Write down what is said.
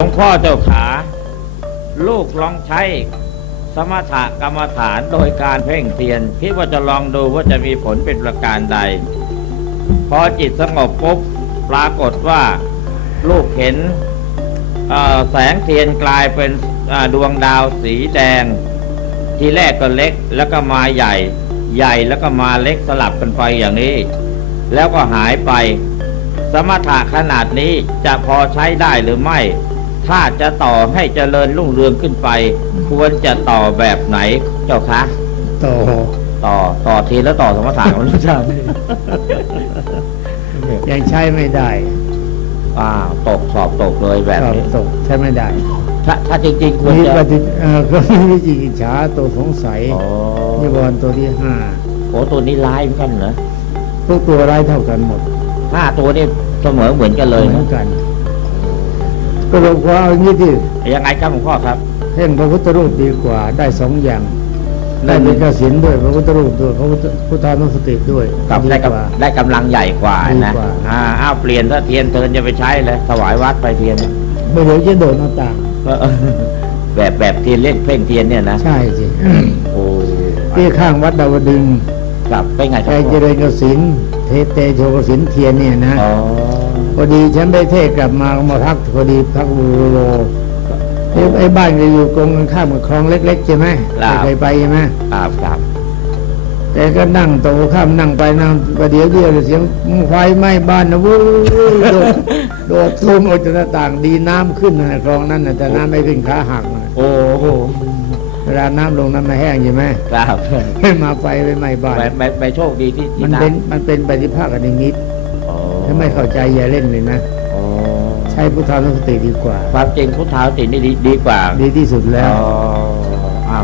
หลวงพ่อเจ้าขา ลูกลองใช้สมถกรรมฐานโดยการเพ่งเทียน คิดว่าจะลองดูว่าจะมีผลเป็นประการใด พอจิตสงบปุ๊บปรากฏว่าลูกเห็นแสงเทียนกลายเป็นดวงดาวสีแดง ทีแรกก็เล็กแล้วก็มาใหญ่ ใหญ่แล้วก็มาเล็กสลับกันไปอย่างนี้ แล้วก็หายไป สมถะขนาดนี้จะพอใช้ได้หรือไม่ ถ้าจะต่อให้เจริญรุ่งเรืองขึ้นไป ควรจะต่อแบบไหนเจ้าคะต่อต่อต่อทีแล้วต่อสมถะของอาจารย์ยังใช้ไม่ได้อ้าวตกสอบตกเลยแบบสอบนี้ตกใช้ไม่ได้ ถ้าถ้าจริงๆควรมีจะปฏิเอ่อก็มีวิจิกิจฉาตัวสงสัยโอ้นิวรณ์ตัวที่ห้าโหตัวนี้ร้ายเหมือนกันเหรอทุกตัวร้ายเท่ากันหมดห้าตัวนี่เสมอเหมือนกันเลยเหมือนะน กันก็ลงว่าเอาอย่างนี้ที่ยังไงครับหลวงพ่อครับเพ่งพระพุทธรูปดีกว่าได้สองอย่างได้ได้เป็นกสินด้วยพระพุทธรูปด้วยพระพุทธพุทธานุสติด้วยกับดีได้กกับว่าได้กำลังใหญ่กว่าดีนะกว่าอ่าอ้าวเปลี่ยนถ้าเทียนเทินจะไปใช้เลยถวายวัดไปเทียนไม่เดี๋ยวจะโดดหน้าต่างเออแบบแบบเทียนเล่นเพ่งเทียนเนี่ยนะใช่สิโอ้ที่ข้างวัดดาวดึง ส์กับเป็นไงคไปรับเจริญกสินเทเตโชกสินเทียนเนี่ยนะอ๋อพอดีฉันไปเทศกลับมาก็มาพักพอดีพักบูโรไอ้ไอ้บ้านก็อยู่ตรงกันข้ามกับคลองเล็กๆใช่ไหมไม่เคยไปใช่ไหมครับครับแต่ก็นั่งโตข้ามนั่งไปนั่งประเดี๋ยวเดียวเสียงไฟไหม้บ้านนะวู้ยโดดโดดทุ่มออกจากหน้าต่างดีน้ำขึ้นนะคลองนั้นนะแต่น้ำไม่ขึ้นขาหักนะโอ้โห เวลาน้ำลงน้ำมาแห้งใช่ไหมครับไม่มาไฟไปไหม้บ้านไม่ไม่ไม่โชคดีที่ที่มันเป็นมันเป็นปฏิภาคอนิมิตอ๋อถ้าไม่เข้าใจอย่าเล่นเลยนะอ๋อใช้พุทธานุสติดีกว่า ความจริงพุทธาสตินี่ดีดีกว่า ดีที่สุดแล้วอ๋อ